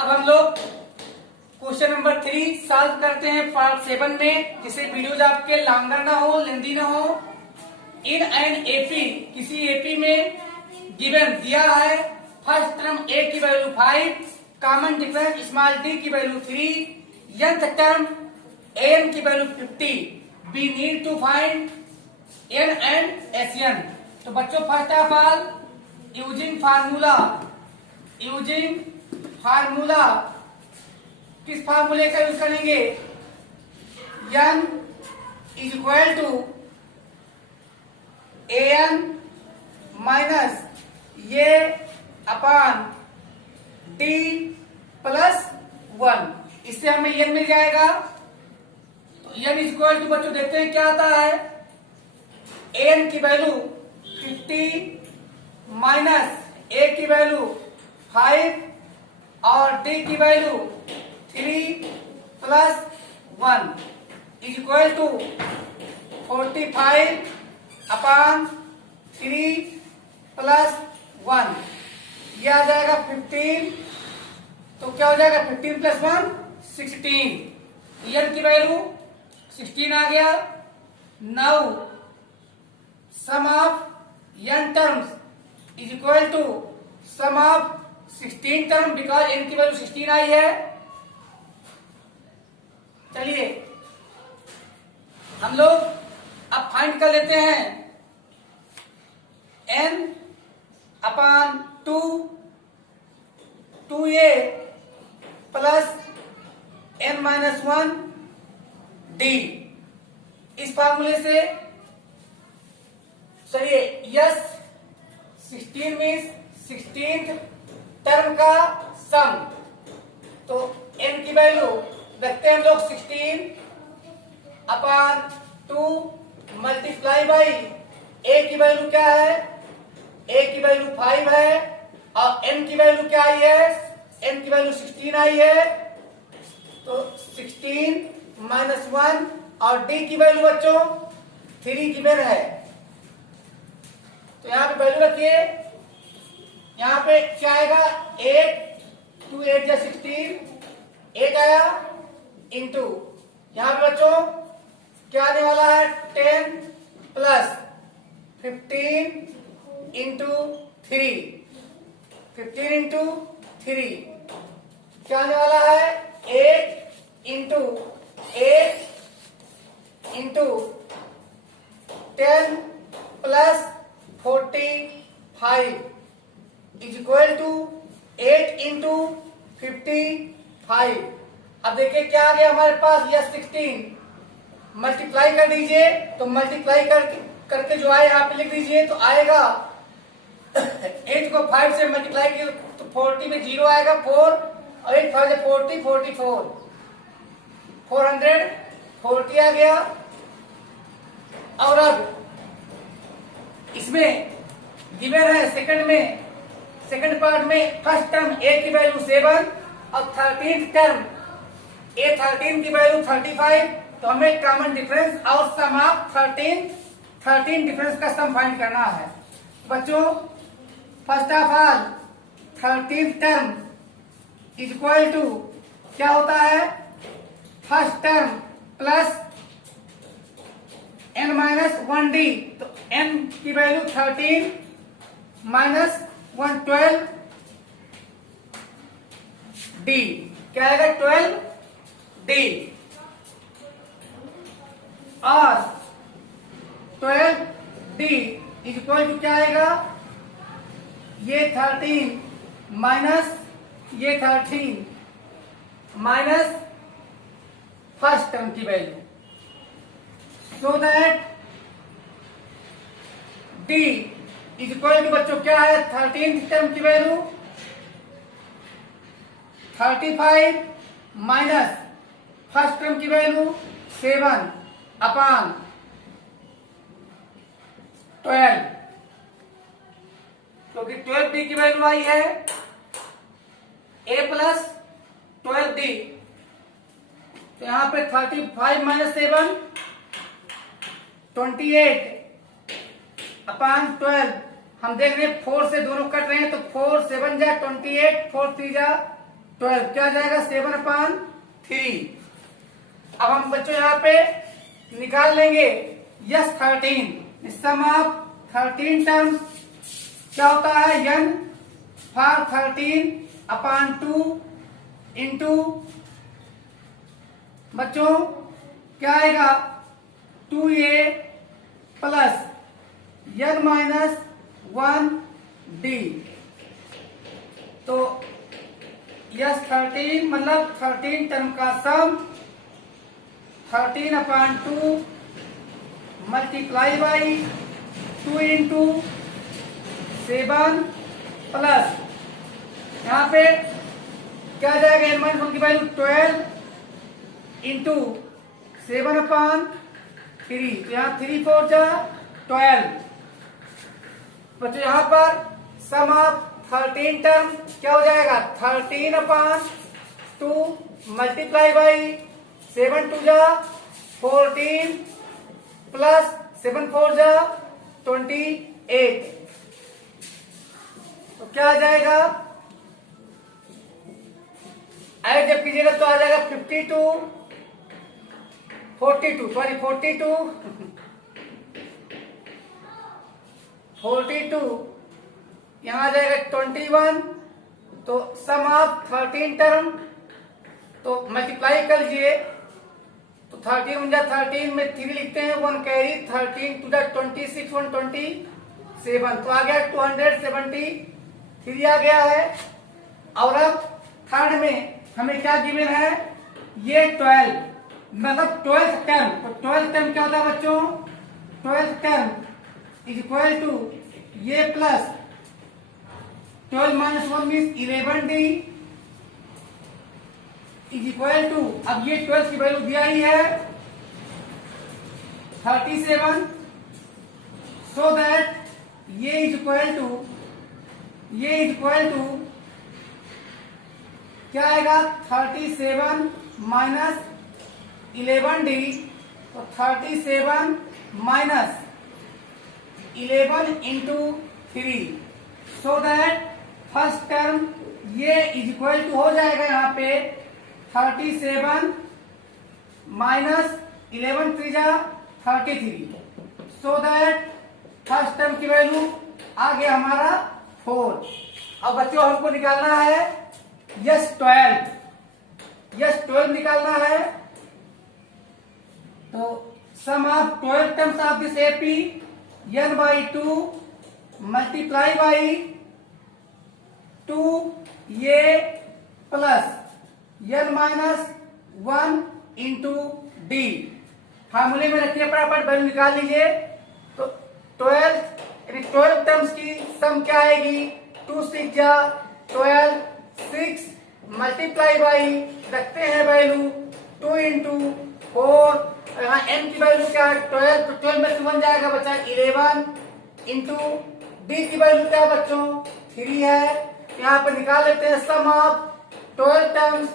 अब हम लोग क्वेश्चन नंबर 3 सॉल्व करते हैं पार्ट 7 में, जिसे वीडियोज आपके लॉन्गर ना हो, लेंदी ना हो। इन एन एपी, किसी एपी में गिवन दिया है फर्स्ट टर्म ए की value 5, common difference small d की वैल्यू 3, nth टर्म एन की value 50। We need to find n and s n. तो बच्चों first of all using formula किस फार्मूले का यूज करेंगे? n is equal to an minus ये अपान d प्लस 1। इससे हमें n मिल जाएगा। तो n इज इक्वल टू बच्चों देखते हैं क्या आता है। an की वैल्यू 50 माइनस a की वैल्यू 5 और d की value 3 plus 1 is equal to 45 upon 3 plus 1। यह आ जाएगा 15। तो क्या हो जाएगा 15 प्लस 1 16। n की वैल्यू 16 आ गया। Now sum of n terms is equal to sum of 16 term, because n की वैल्यू 16 आई है। चलिए हम लोग अब फाइंड कर लेते हैं n अपान 2a plus n minus 1 d। इस फार्मूले से चलिए यस 16 मीन्स 16th टर्म का सम। तो n की वैल्यू रखते हैं हम लोग 16 अपान 2 मल्टीप्लाई बाई a की वैल्यू क्या है? a की वैल्यू 5 है और n की वैल्यू क्या आई है? n की वैल्यू 16 आई है। तो 16 माइनस 1 और d की वैल्यू बच्चों 3 गिवन है। तो यहाँ पे वैल्यू रखिए। यहाँ पे क्या आएगा? 8 2 8 16 8 आया इंटू यहाँ पे बच्चों क्या आने वाला है? 10 प्लस 15 इंटू 3 15 इंटू 3 क्या आने वाला है? 8 into 8 into 10 plus 45 is equal to 8 into 55। अब देखिए क्या आ गया हमारे पास? यह 16 मल्टीप्लाई कर दीजिए। तो मल्टीप्लाई करके जो आए यहाँ पे लिख दीजिए। तो आएगा 8 को 5 से मल्टीप्लाई किया तो 40 में 0 आएगा 4 और 8 5 से 40 44 440 आ गया। और अब इसमें गिवन है सेकंड पार्ट में फर्स्ट टर्म a की वैल्यू 7 और 13th टर्म a13 की वैल्यू 35। तो हमें कॉमन डिफरेंस और सम ऑफ 13 डिफरेंस का सम फाइंड करना है। बच्चों first of all 13th term is equal to क्या होता है? First term plus n minus 1d। तो n की वैल्यू 13 माइनस 112 d क्या आएगा? 12d और 12d इज इक्वल टू क्या आएगा? ये 13 माइनस ये 13 माइनस फर्स्ट टर्म की value, so that d is equal to बच्चों क्या है? 13th टर्म की वैल्यू 35 माइनस फर्स्ट टर्म की वैल्यू 7 अपान 12, क्योंकि 12d की वैल्यू आई है a प्लस 12d। तो यहां पे 35 माइनस 7 28 अपान 12। हम देख रहे हैं 4 से दोनों कट रहे हैं तो 4 7 जा 28 4 3 जा 12 क्या जाएगा 7/3। अब हम बच्चों यहाँ पे निकाल लेंगे यस 13 सम ऑफ 13 टर्म्स क्या होता है n फॉर 13/2 इंटू बच्चों क्या आएगा 2a plus n minus 1d। तो यस 13 मतलब 13 टर्म का सम 13/2 मल्टीप्लाई बाई 2 इंटू 7 प्लस यहाँ पे क्या जाएगा n माइनस 1 की वैल्यू 12 इंटू 7/3। तो यहाँ 3 4 जा 12। बच्चों यहाँ पर सम ऑफ 13 टर्म क्या हो जाएगा 13/2 मल्टीप्लाई बाई 7 2 जा 14 प्लस 7 4 जा 28। तो क्या आ जाएगा ऐड जब कीजिएगा तो आ जाएगा 42 यहाँ आ जाएगा 21। तो सम ऑफ 13 टर्म तो मल्टीप्लाई कर लीजिए तो 13 में 3 लिखते हैं 1 कैरी 13 टू द 26 127 तो आ गया 273 आ गया है। और अब थर्ड में हमें क्या गिवन है ये 12 मतलब 12th टर्म। तो 12th टर्म क्या होता है बच्चों 12th term is equal to ये plus 12 minus 1 means 11d is equal to अब ये 12 की वैल्यू दिया ही है 37 सो दैट ये इज इक्वल टू क्या आएगा 37 माइनस 11d। तो 37 minus 11 into 3 so that first term ये इज इक्वल टू हो जाएगा यहाँ पे 37 माइनस 11 3 जा 33 सो दैट फर्स्ट टर्म की वैल्यू आ गया हमारा 4। अब बच्चों हमको निकालना है यस 12 निकालना है। तो sum of 12 terms of this AP n by 2 multiply by 2 ये plus n minus 1 into D. फार्मूले में रखिए फटाफट वैल्यू निकाल लीजिए। तो 12 टर्म्स की सम क्या आएगी 2 6 जा 12 6 मल्टीप्लाई बाई रखते हैं वैल्यू 2 इंटू 4 यहाँ n की वैल्यू क्या है 12 तो 12 में से 1 जाएगा बच्चा 11 इंटू d की वैल्यू क्या है बच्चों 3 है। यहाँ पर निकाल लेते हैं सम ऑफ 12 टर्म्स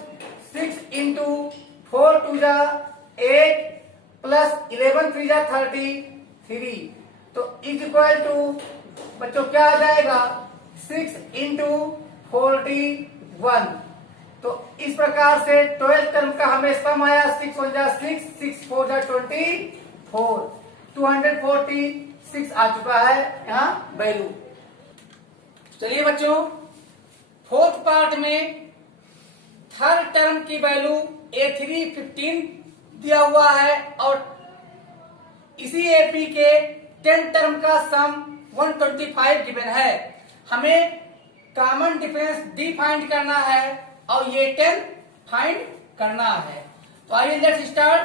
6 इंटू 4 2 जा 8 प्लस 11 3 जा 33 तो इज इक्वल टू बच्चों क्या आ जाएगा 6 इंटू 41। तो इस प्रकार से 12 टर्म का हमें सम आया 6 1 जा 6 6 4 जा 24 246 आ चुका है यहाँ वैल्यू। चलिए बच्चों फोर्थ पार्ट में थर्ड टर्म की वैल्यू A3 15 दिया हुआ है और इसी एपी के 10 टर्म का सम 125 गिवन है। हमें कॉमन डिफरेंस डी फाइंड करना है और ये 10 फाइंड करना है। तो आइए लेट्स स्टार्ट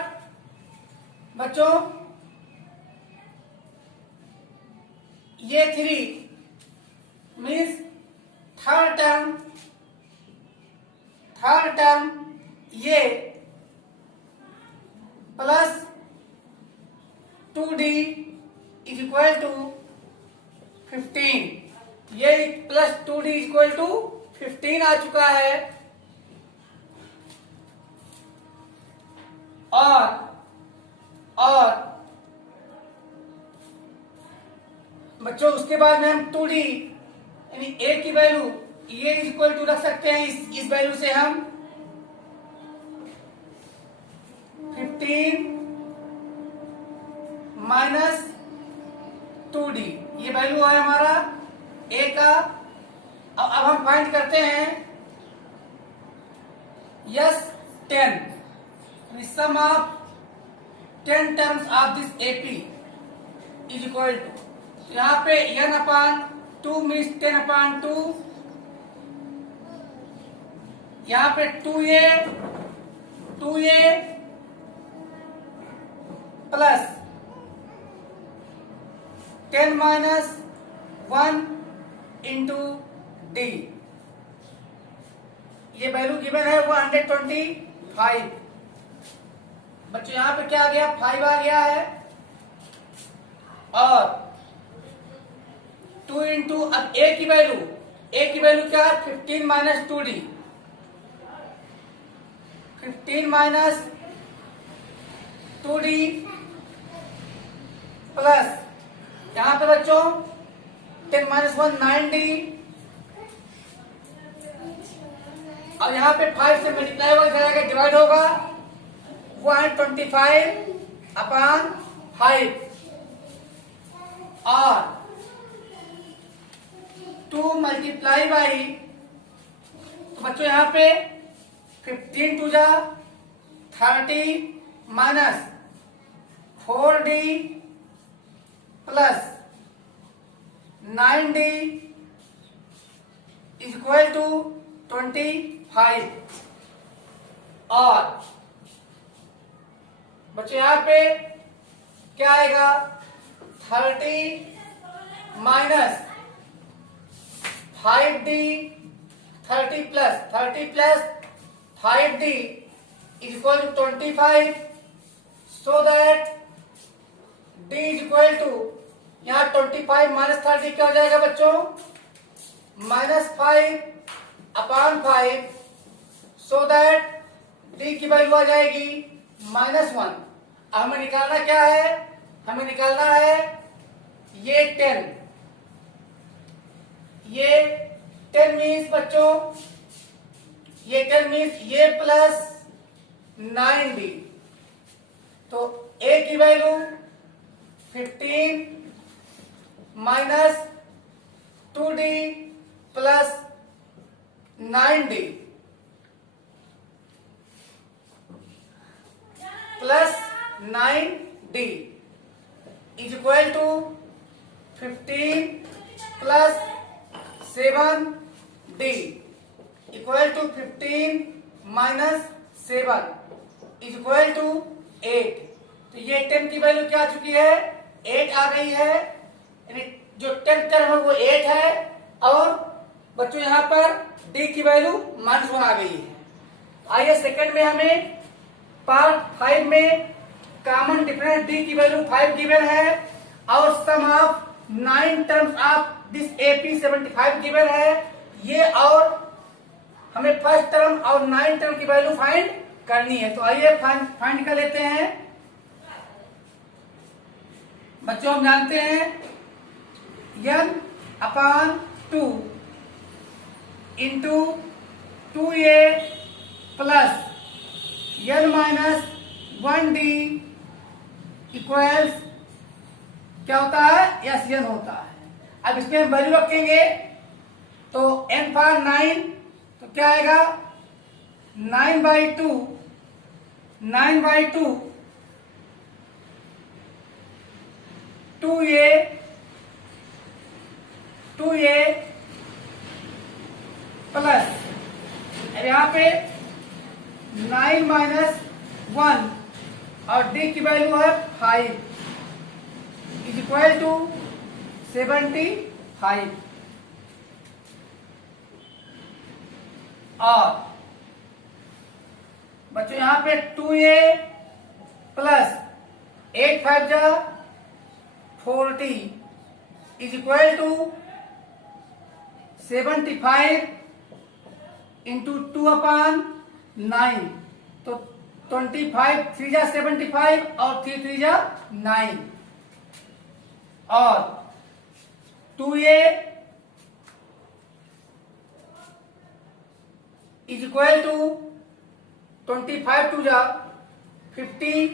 बच्चों। ये 3 मीन्स थर्ड टर्म ये plus 2d is equal to 15 ये plus 2d is equal to 15 आ चुका है। और बच्चों उसके बाद में हम 2d यानी a की वैल्यू ये इज इक्वल टू रख सकते हैं इस वैल्यू से हम 15 माइनस 2d, ये वैल्यू है हमारा a का। अब हम फाइंड करते हैं S 10 sum of 10 terms of this AP is equal to, यहाँ पे n अपान 2 मीन्स 10 अपान 2, यहाँ पे 2a plus 10 minus 1 into d, ये वैल्यू गिवन है वो 125। बच्चों यहां पे क्या आ गया, 5 आ गया है, और 2 इंटू, अब a की वैल्यू क्या है, 15 minus 2d, 15 minus 2d plus यहां पे बच्चों 10 माइनस 1 9d, और यहां पे 5 से मल्टीप्लाई हो जाएगा, डिवाइड होगा, 125 अपान 5, और 2 मल्टीप्लाई बाई, तो बच्चों यहां पे 15 टू जा 30 minus 4d plus 9d is equal to 25, और बच्चों यहां पे क्या आएगा, 30 minus 5d, 30 plus 5d is equal to 25, so that d is equal to, यहां 25 माइनस 30 क्या हो जाएगा बच्चों, -5 अपान 5, सो दैट d की वैल्यू आ जाएगी -1। अब हमें निकालना क्या है, हमें निकालना है ये 10, ये 10 मीन्स बच्चों, ये 10 मीन्स ये प्लस 9d, तो a की value 15 minus 2d plus 9d plus 9d is equal to 15 plus 7d equal to 15 minus 7 is equal to 8। तो ये 10 की वैल्यू क्या आ चुकी है, 8 आ गई है, यानी जो 10 टर्म है वो 8 है, और बच्चों यहां पर d की वैल्यू -1 आ गई है। आइए सेकंड में हमें पार्ट 5 में कॉमन डिफरेंस d की वैल्यू 5 गिवन है, और sum of 9 terms of this AP 75 given है, ये और हमें फर्स्ट टर्म और 9 टर्म की वैल्यू फाइंड करनी है। तो आइए फाइंड कर लेते हैं। बच्चों हम जानते हैं n अपान 2 into 2a plus n minus 1d equals क्या होता है, यस n होता है। अब इसमें हम वैल्यू रखेंगे, तो n फॉर 9, तो क्या आएगा 9/2 2a प्लस, अब यहाँ पे 9 माइनस 1 और d की वैल्यू है 5 इज इक्वल टू 75, और बच्चों यहां पे 2a प्लस 8 5 जा 40 इज इक्वल टू 75 इंटू 2 अपान 9, तो 25 3 जा 75 और 3 3 जा 9, और 2a इज इक्वल टू 25 टू जा 50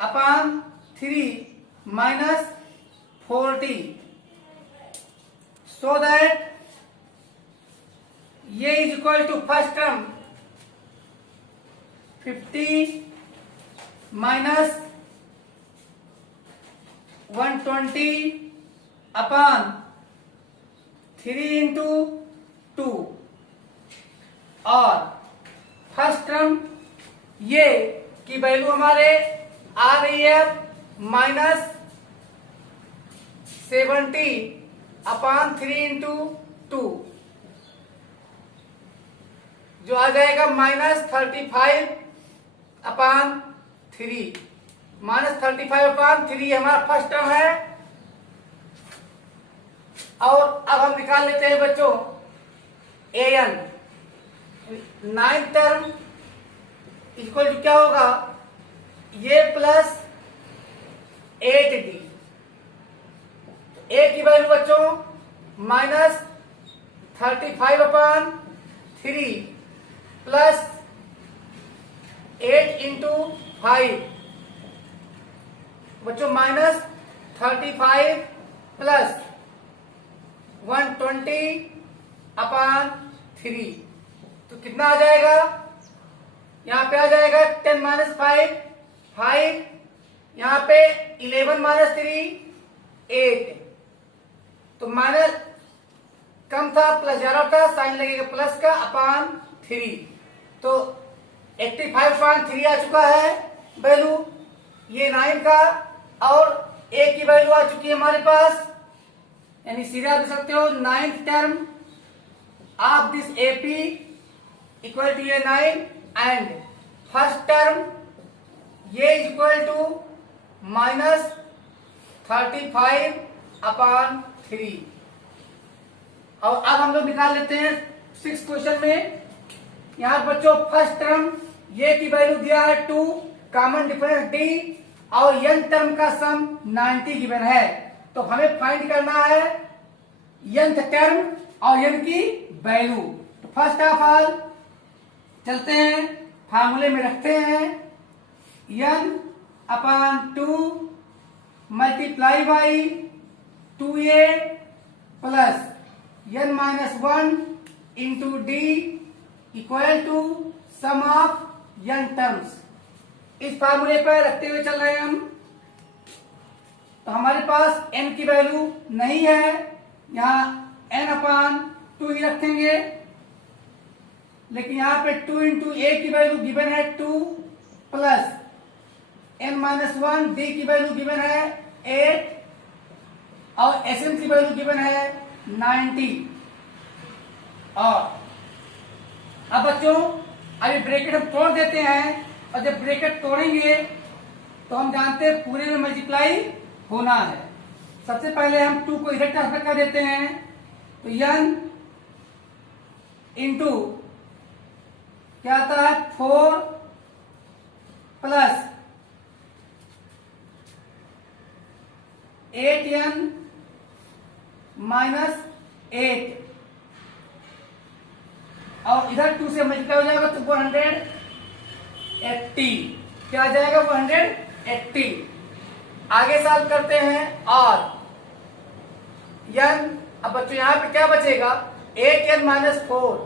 अपॉन 3 माइनस 40, सो दैट ये is equal to first term 50 minus 120 upon 3 into 2, और फर्स्ट टर्म ये की वैल्यू हमारे आ रही है माइनस 70 अपॉन 3 इंटू 2, जो आ जाएगा माइनस 35 अपॉन 3, माइनस 35 अपॉन 3 हमारा फर्स्ट टर्म है। और अब हम निकाल लेते हैं बच्चों an, 9th term equal to क्या होगा, ये प्लस 8d, a की वैल्यू बच्चों माइनस 35 अपॉन 3 प्लस 8 इंटू 5, बच्चों माइनस 35 प्लस 120 अपॉन 3, तो कितना आ जाएगा, यहां पे आ जाएगा 10 माइनस 5, 5, यहां पे 11 माइनस 3, 8, तो माइनस कम था प्लस ज्यादा था, साइन लगेगा प्लस का अपॉन 3, तो 85 अपॉन 3 आ चुका है वैल्यू ये 9 का, और a की वैल्यू आ चुकी है हमारे पास, यानी सीधे आप देख सकते हो 9th term of this AP equal to ये 9, एंड फर्स्ट टर्म ये is equal to minus 35 upon 3। और अब हम लोग निकाल लेते हैं 6 क्वेश्चन में। यहां बच्चों फर्स्ट टर्म ये की वैल्यू दिया है 2, कॉमन डिफरेंस d, और n टर्म का सम 90 गिवन है, तो हमें फाइंड करना है nth टर्म और n की वैल्यू। तो फर्स्ट ऑफ ऑल चलते हैं फार्मूले में रखते हैं n upon 2 multiply by 2a plus n minus 1 into d equal to sum of n terms. इस फार्मूले पर रखते हुए चल रहे हैं हम, तो हमारे पास n की वैल्यू नहीं है, यहां n अपॉन 2 ही रखेंगे, लेकिन यहां पे 2 इंटू a की वैल्यू गिवन है 2 प्लस n माइनस 1 d की वैल्यू गिवन है 8 और sn की वैल्यू गिवन है 90। और अब बच्चों अभी ब्रैकेट हम तोड़ देते हैं, और जब ब्रैकेट तोड़ेंगे तो हम जानते हैं पूरे में मल्टीप्लाई होना है। सबसे पहले हम 2 को इधर ट्रांसफर कर देते हैं, तो n इंटू क्या आता है 4 प्लस 8n माइनस 8, और इधर 2 से मल्टीप्लाई हो जाएगा तो 180, क्या आ जाएगा 180। आगे सॉल्व करते हैं, और n, अब बच्चों यहां पे क्या बचेगा 8n minus 4,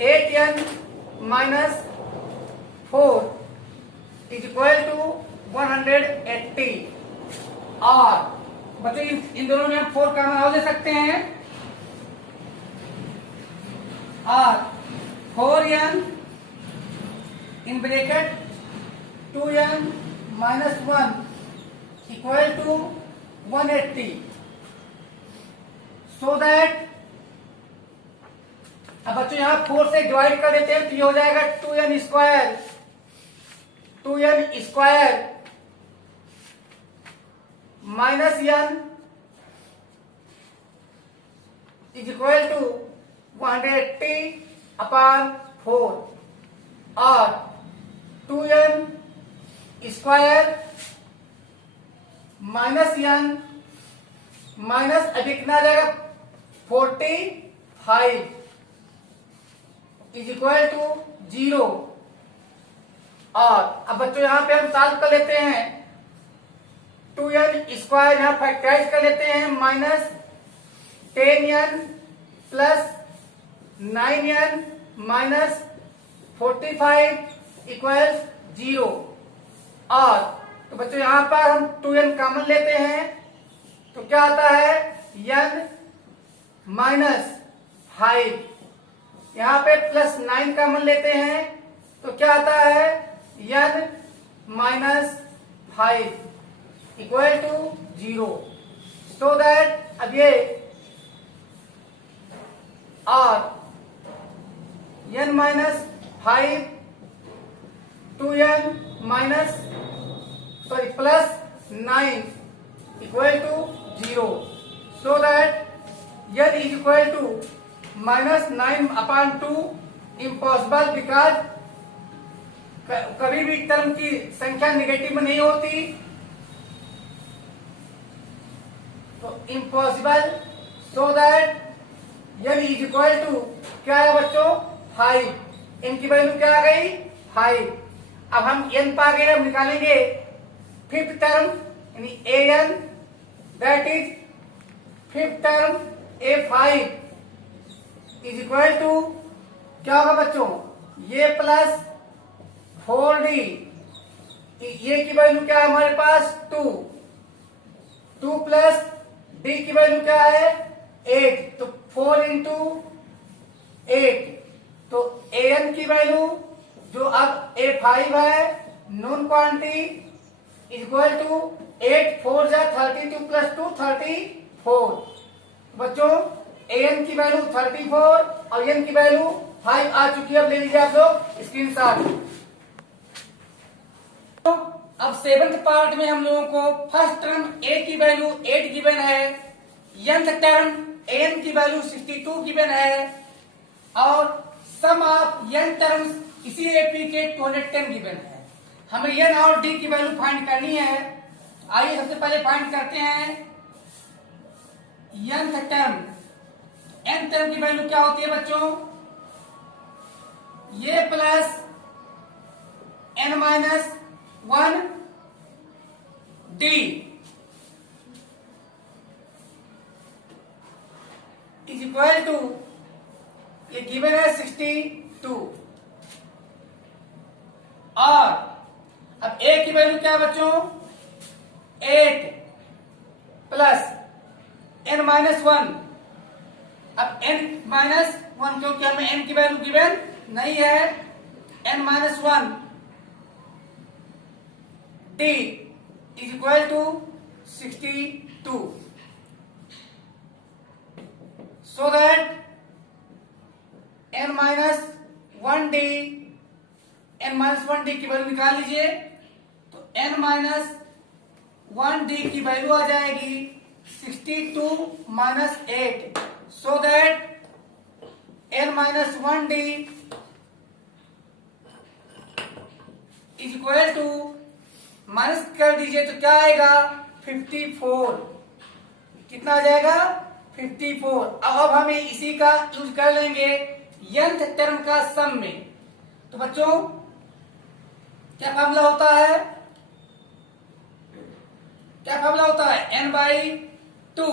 8n minus 4 is equal to 180। और बच्चों इन दोनों में हम 4 कॉमन आउट ले सकते हैं, और 4n in bracket 2n minus 1 equal to 180, so that अब बच्चों यहां 4 से डिवाइड कर देते हैं, तो ये हो जाएगा 2n square, 2n square minus n is equal to 180 upon 4, और 2n square minus n minus अभी कितना आ जाएगा 45 5 इज इक्वल टू 0। और अब बच्चों यहां पे हम सॉल्व कर लेते हैं। 2n² यहां फैक्टराइज कर लेते हैं, minus 10n plus 9n minus 45 equals 0। और तो बच्चों यहां पर हम 2n कॉमन लेते हैं तो क्या आता है n माइनस 5। यहां पे प्लस 9 कॉमन लेते हैं तो क्या आता है n minus 5 equal to 0। So that अब ये और n minus 5 2n minus plus 9 equal to 0। So that n is equal to minus 9/2 impossible, because कभी भी टर्म की संख्या निगेटिव में नहीं होती, तो impossible. So that n is equal to क्या है बच्चों 5। n की वैल्यू क्या आ गई 5। अब हम n पा गए, अब निकालेंगे फिफ्थ टर्म यानी an, that is fifth term a5 is equal to क्या होगा बच्चों ये प्लस 4d। ये की वैल्यू क्या है हमारे पास 2 प्लस d की वैल्यू क्या है 8, तो 4 इंटू 8। तो an की वैल्यू जो अब a5 है नॉन क्वांटिटी इक्वल टू 8 4 जा 32 प्लस 2 34। बच्चों an की वैल्यू 34 और n की वैल्यू 5 आ चुकी है। अब ले लीजिए आप लोग स्क्रीनशॉट। अब सेवंथ पार्ट में हम लोगों को फर्स्ट टर्म a की वैल्यू 8 गिवन है, nth टर्म an की वैल्यू 62 गिवन है और सम ऑफ n टर्म्स इसी एपी के 210 गिवन है। हमें n और d की वैल्यू फाइंड करनी है। आइए सबसे पहले फाइंड करते हैं nth टर्म। n टर्म की वैल्यू क्या होती है बच्चों ये plus n minus 1 d is equal to ये गिवन है 62। और अब a की वैल्यू क्या है बच्चों 8 प्लस n माइनस 1। अब n माइनस 1 क्योंकि हमें n की वैल्यू गिवन नहीं है, n minus 1 d is equal to 62। So that n minus 1d की वैल्यू निकाल लीजिए तो n माइनस 1d की वैल्यू आ जाएगी 62 minus 8। So that n minus 1d is equal to minus कर दीजिए तो क्या आएगा 54। कितना आ जाएगा 54। अब हमें इसी का यूज कर लेंगे nth टर्म का सम में। तो बच्चों क्या फार्मूला होता है n/2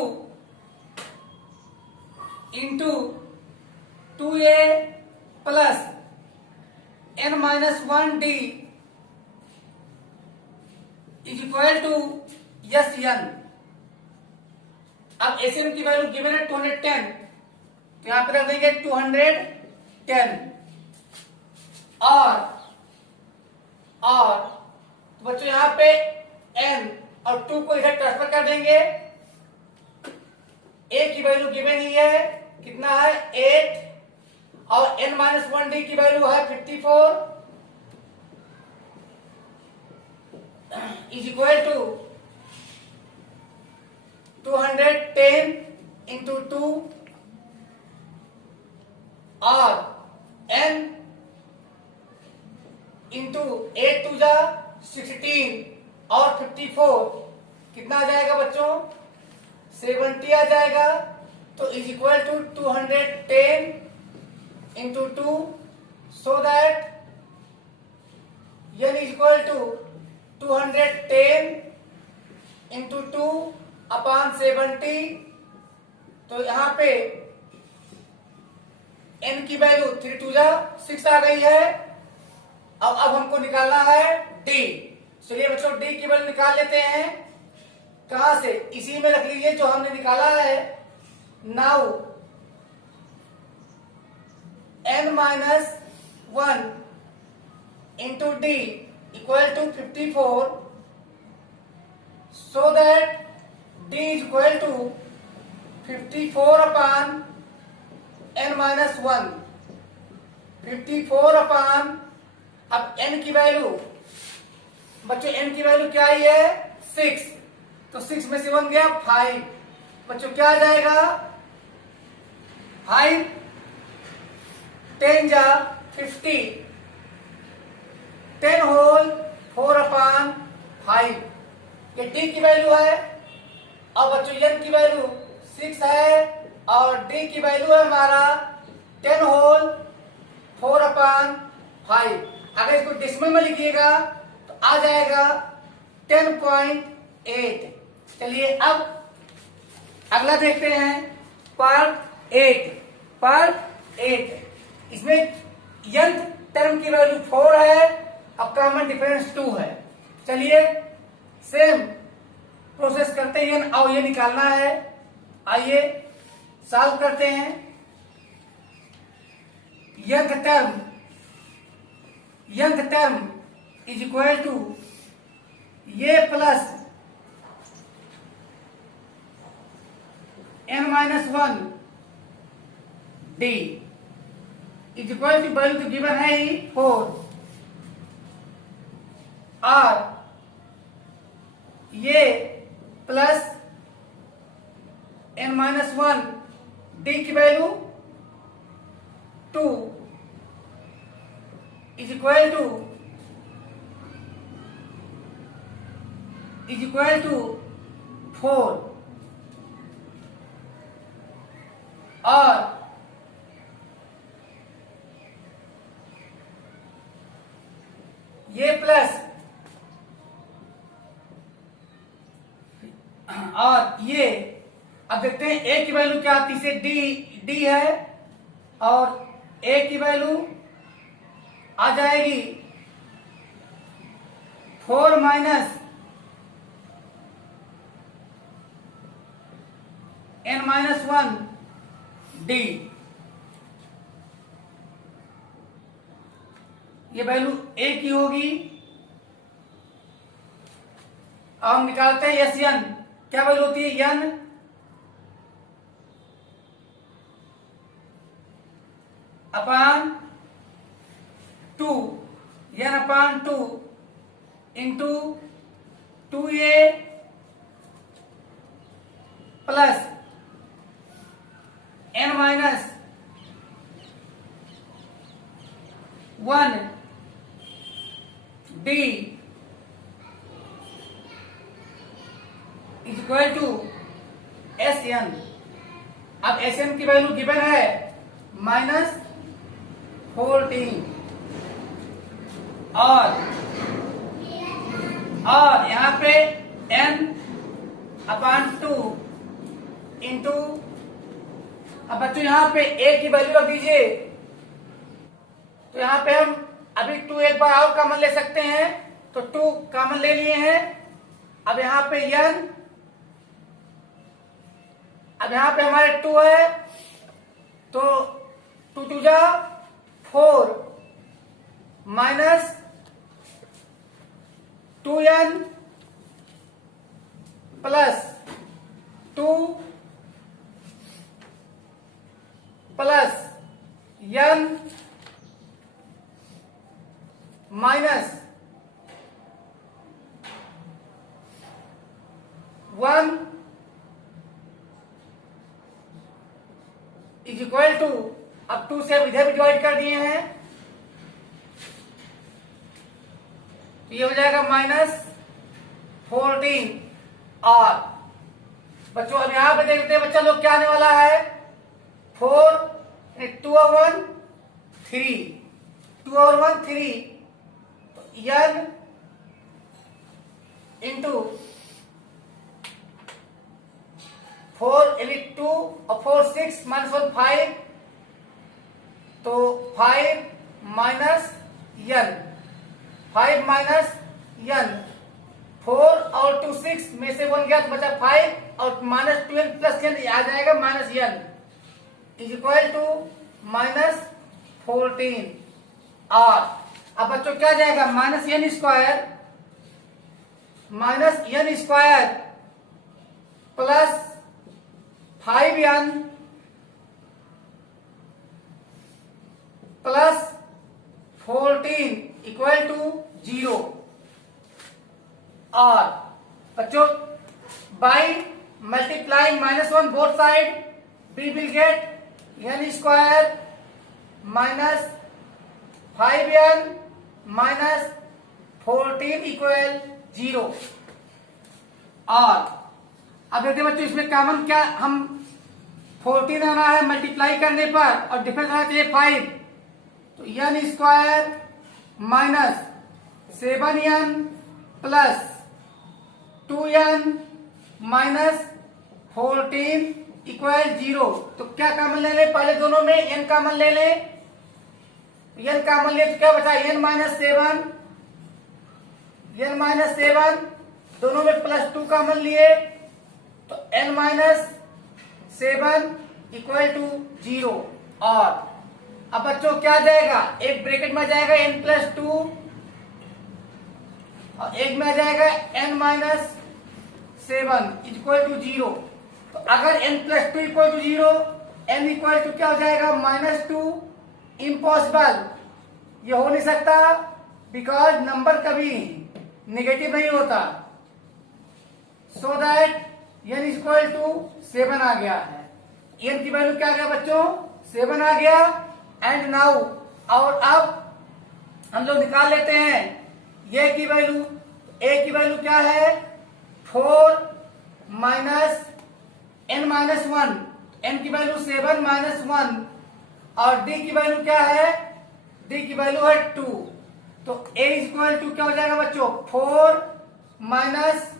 into 2a plus n minus 1d is equal to n। अब Sn की वैल्यू गिवन है 210 तो यहां पर रख देंगे 210। और तो बच्चों यहां पे n और 2 को इधर ट्रांसफर कर देंगे। a की वैल्यू गिवन ही है कितना है 8 और n माइनस 1d की वैल्यू है 54 इज इक्वल टू 210 इंटू 2 और n इंटू 8 2 जा 16 और 54 कितना आ जाएगा बच्चों 70 आ जाएगा। तो is equal to 210 into 2, so that n is equal to 210 into 2 upon 70। तो यहाँ पे n की वैल्यू 3 2 6 आ गई है। अब हमको निकालना है d। चलिए बच्चों d की वैल्यू निकाल लेते हैं। कहां से? इसी में रख लीजिए जो हमने निकाला है। Now n minus 1 into D equal to 54, so that d is equal to 54 upon n minus 1, 54 upon, अब n की वैल्यू बच्चों, n की वैल्यू क्या आई है? 6। तो 6 में से 1 गया 5। बच्चों क्या आ जाएगा? 5 10 जा 50, 10 होल 4 अपॉन 5। ये d की वैल्यू है। अब बच्चों n की वैल्यू 6 है और d की वैल्यू है हमारा 10 होल 4 अपॉन 5। अगर इसको डेसिमल में लिखिएगा तो आ जाएगा 10.8। चलिए अब अगला देखते हैं, पार्ट 8। इसमें nth टर्म की वैल्यू 4 है, अब कॉमन डिफरेंस 2 है। चलिए सेम प्रोसेस करते हैं और ये निकालना है। आइए सॉल्व करते हैं। nth term is equal to ये plus n minus 1 D is equal to value तो गिवन है ही 4, और ये प्लस n माइनस 1 डी की वैल्यू 2 इज इक्वल टू 4, और ये प्लस, और ये अब देखते हैं a की वैल्यू क्या आती है। d है और a की वैल्यू आ जाएगी 4 माइनस n माइनस 1 डी। ये वैल्यू a की होगी। अब हम निकालते हैं एस एन। क्या वैल्यू होती है? n upon 2, n upon 2 into 2a plus n minus 1 D is equal to S N. अब एस एन की वैल्यू गिवन है -14, और यहां पे n अपॉन 2 इंटू, अब बच्चों यहां पे a की वैल्यू रख दीजिए। तो यहां पे हम अभी 2 एक बार और कॉमन ले सकते हैं, तो 2 कॉमन ले लिए हैं। अब यहां पे n, अब यहां पे हमारे 2 है, तो 2 2 जा 4 minus 2n plus 2 plus n minus 1 is equal to, अब 2 से हम इधर भी डिवाइड कर दिए हैं, तो ये हो जाएगा -14, और बच्चों अब यहां पे देखते हैं बच्चा लोग क्या आने वाला है, 4 2 और 1 3, 2 और 1 3, तो n इंटू 4 2 और 4 6 माइनस 1 5, तो 5 माइनस n, 5 माइनस n, 4 और 2 6 में से 1 गया तो बचा 5 और माइनस 12 प्लस n आ जाएगा minus n is equal to minus 14। और अब बच्चों क्या जाएगा, minus n square plus 5n plus 14 equal to 0। और बच्चों by multiplying -1 both side we will get n square minus 5n minus 14 equal 0। और अब देखते बच्चों इसमें कॉमन क्या, हम 14 आना है मल्टीप्लाई करने पर और डिफरेंस आना चाहिए 5, तो n square minus 7n plus 2n minus 14 equal 0। तो क्या कॉमन ले ले, पहले दोनों में n कॉमन ले ले, n कॉमन ले तो क्या बचा n माइनस 7, दोनों में प्लस 2 कॉमन लिए तो n माइनस 7 इक्वल टू 0। और अब बच्चों क्या जाएगा, एक ब्रैकेट में जाएगा n प्लस 2 और एक में आ जाएगा n माइनस 7 इक्वल टू 0। तो अगर n plus 2 equal to 0, n equal to क्या हो जाएगा -2, इम्पॉसिबल, ये हो नहीं सकता बिकॉज नंबर कभी नेगेटिव नहीं होता। So that n equal to 7 आ गया है, n की वैल्यू क्या आ गया बच्चों 7 आ गया। एंड नाउ और अब हम लोग निकाल लेते हैं ये की वैल्यू, a की वैल्यू क्या है 4 माइनस n माइनस 1, n की वैल्यू 7 माइनस 1, और d की वैल्यू क्या है, d की वैल्यू है 2, तो a इक्वल टू क्या हो जाएगा बच्चों 4 माइनस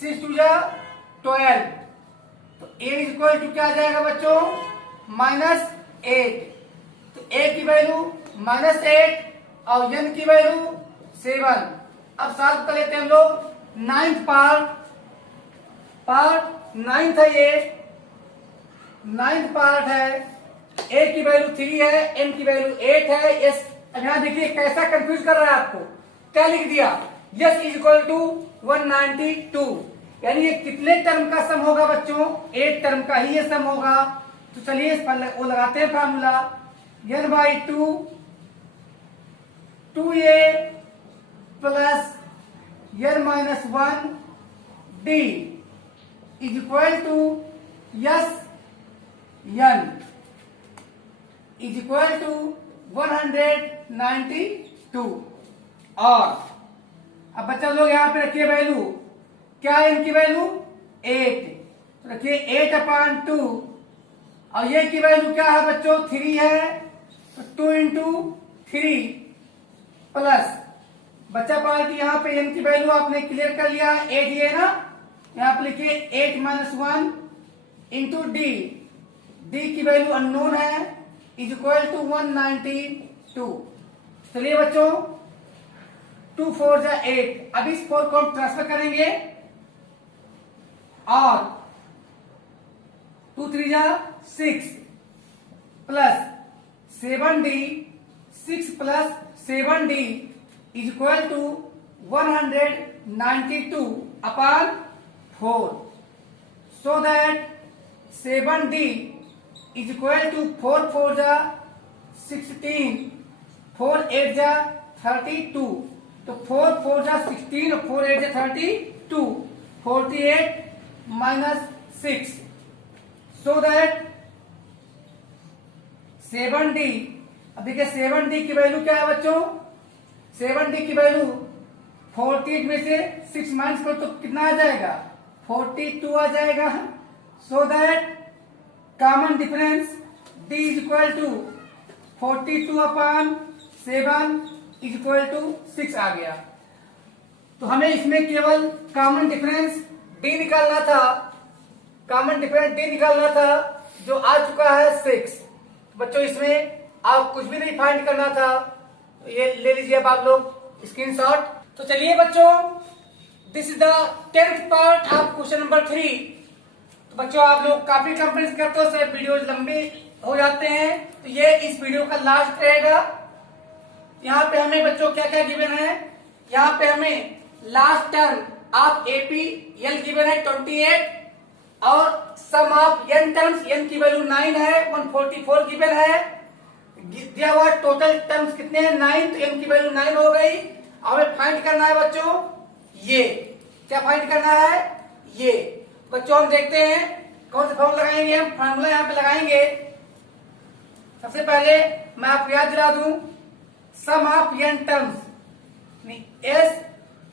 6 टू जा 12, तो a इक्वल टू क्या आ जाएगा बच्चों -8, तो a की वैल्यू -8 और n की वैल्यू 7। अब सॉल्व कर लेते हैं हम लोग नाइन्थ पार्ट 9th है, ये 9th पार्ट है, a की वैल्यू 3 है, n की वैल्यू 8 है। यस, यहां देखिए कैसा कंफ्यूज कर रहा है आपको, क्या लिख दिया यस इज इक्वल टू 192, यानी ये कितने टर्म का सम होगा बच्चों, 8 टर्म का ही ये सम होगा। तो चलिए इस पर वो लगाते हैं formula, n/2 2a plus n-1 d is equal to yes n is equal to 192। और अब बच्चा लोग यहां पे रखिए वैल्यू, क्या है इनकी वैल्यू 8, तो रखिए 8/2, और ये की वैल्यू क्या है बच्चों 3 है, तो 2 इंटू 3 प्लस बच्चा पार्ट यहाँ पे n की वैल्यू आपने क्लियर कर लिया 8 ये ना, यहाँ पे लिखिए 8 माइनस 1 इंटू डी, डी की वैल्यू अननोन है इज इक्वल टू 192। चलिए बच्चों 2 4 जा 8, अब इस 4 को हम ट्रांसफर करेंगे और 2 3 जा 6 plus 7d, 6 plus 7d is equal to 192 upon 4, so that 7d is equal to 4 4 जा 16, 4 8 जा 32, तो 4 4 जा 16 और 4 8 जा 32, 48 माइनस 6, सो दैट 7d, अब देखिए 7d की वैल्यू क्या है बच्चों, 7d की वैल्यू 48 में से 6 माइनस करो तो कितना आ जाएगा 42 आ जाएगा। So that common difference d is equal to 42 upon 7 is equal to 6 आ गया। तो हमें इसमें केवल कॉमन डिफरेंस d निकालना था, कॉमन डिफरेंस d निकालना था जो आ चुका है 6। बच्चों इसमें आप कुछ भी नहीं फाइंड करना था, ये ले लीजिए अब आप लोग स्क्रीनशॉट। तो चलिए बच्चों, this is the 10th part of question number 3। तो बच्चों आप लोग काफी कंप्लीट करते हो, सब वीडियोज लंबे हो जाते हैं, तो ये इस वीडियो का लास्ट रहेगा। यहाँ पे हमें बच्चों क्या क्या गिवन है, यहाँ पे हमें last term of AP L given है 28 और sum of N terms, N की वैल्यू 9 है, 144 गिवन है। दिया हुआ टोटल टर्म्स कितने हैं 9, तो एन की वैल्यू 9 हो गई। हमें फाइंड करना है बच्चों ये, क्या फाइंड करना है ये। बच्चों हम देखते हैं कौन सा फॉर्मूला लगाएंगे, हम फॉर्मूला यहाँ पे लगाएंगे। सबसे पहले मैं आपको याद दिला दूं, sum of N terms S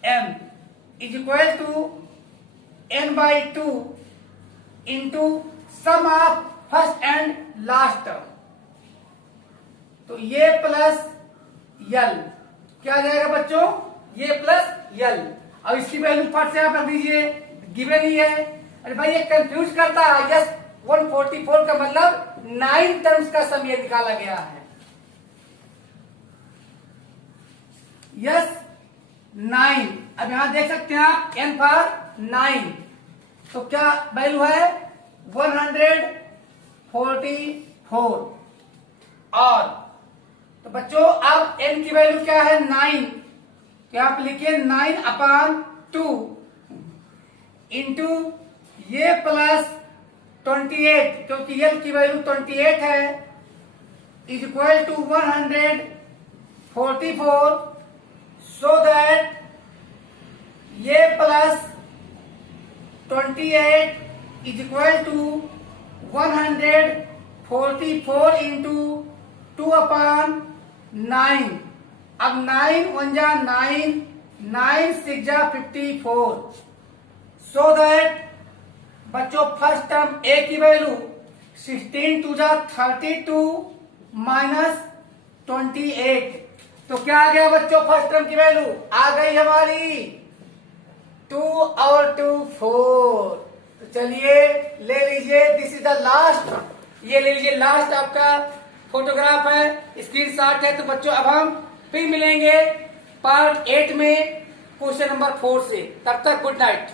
M is equal to N by 2 into sum of first and last term. तो ये प्लस यल क्या आ जाएगा बच्चों, ये प्लस यल। अब इसकी वैल्यू फट से आप रख दीजिए, गिवन ही है। अरे भाई ये कंफ्यूज करता है, यस 144 का मतलब 9 टर्म्स का सम ये निकाला गया है। यस 9। अब यहां देख सकते हैं आप n फॉर 9, तो क्या वैल्यू है 144। और तो बच्चों अब n की वैल्यू क्या है 9, तो आप लिखिए 9 अपॉन 2 इंटू ये प्लस 28, क्योंकि l की वैल्यू 28 है, is equal to 144। So that ये plus 28 is equal to 144 into 2 upon 9। अब 9 1 जा 9, 9 6 जा 54। सो दैट बच्चों फर्स्ट टर्म ए की वैल्यू 16 2 जा 32 माइनस 28। तो क्या आ गया बच्चों, फर्स्ट टर्म की वैल्यू आ गई हमारी 2 और 2 4। तो चलिए ले लीजिए, दिस इज द लास्ट, ये ले लीजिए लास्ट आपका फोटोग्राफ है, स्क्रीनशॉट है। तो बच्चों अब हम फिर मिलेंगे पार्ट 8 में क्वेश्चन नंबर 4 से। तब तक गुड नाइट।